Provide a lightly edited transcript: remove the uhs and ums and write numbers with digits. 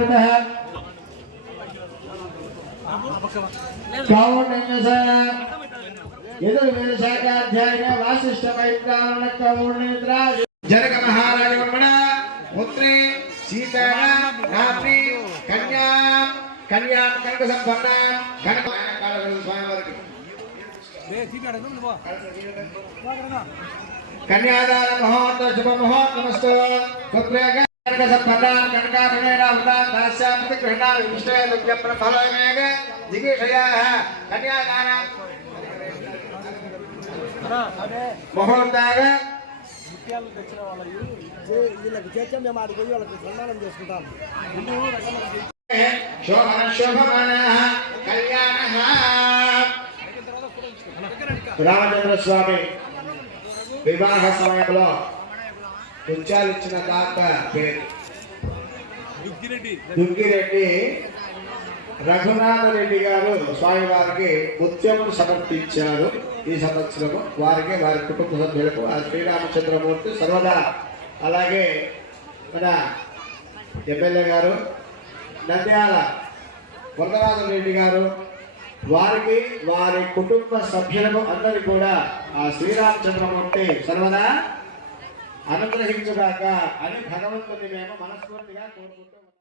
सर्वान्वितः कौण्डिन्यस यदुर्वेदशाखाध्यायिन वासिष्ठमैत्रावण कौण्डिन्द्रा जनक महाराज वर्मण पुत्री सीता नाम्नी कन्या कनक संपन्न कनक कन्यादान मुहूर्त शुभ मुहूर्त नमस्ते पुत्री कनक संपन्न कनकाभरणेन दास्यां प्रतिगृह्णामि विष्टे लग्नफलमेव जिगीषयाः कन्यादान मुहूर्ताग వీళ్ళకి చేద్దాం మేము ఆడికి పోయి వాళ్ళకి సన్మానం చేసుకుంటాం శోభన శోభమాన కళ్యాణ రామచంద్ర స్వామి వివాహ సమయంలో ఉచ్చారించిన తాత పేరు దుగ్గిరెడ్డి రఘునాథ రెడ్డి గారు స్వామివారికి ముత్యమును సమర్పించారు. ఈ సంవత్సరము వారికి వారి కుటుంబ సభ్యులకు ఆ శ్రీరామచంద్రమూర్తి సర్వదా అలాగే మన ఎమ్మెల్యే గారు నంద్యాల వరదరాజు రెడ్డి గారు వారికి వారి కుటుంబ సభ్యులకు అందరికీ కూడా ఆ శ్రీరామచంద్రమూర్తి సర్వదా అనుగ్రహించుగాక అని భగవంతుని మేము మనస్ఫూర్తిగా కోరుకుంటూ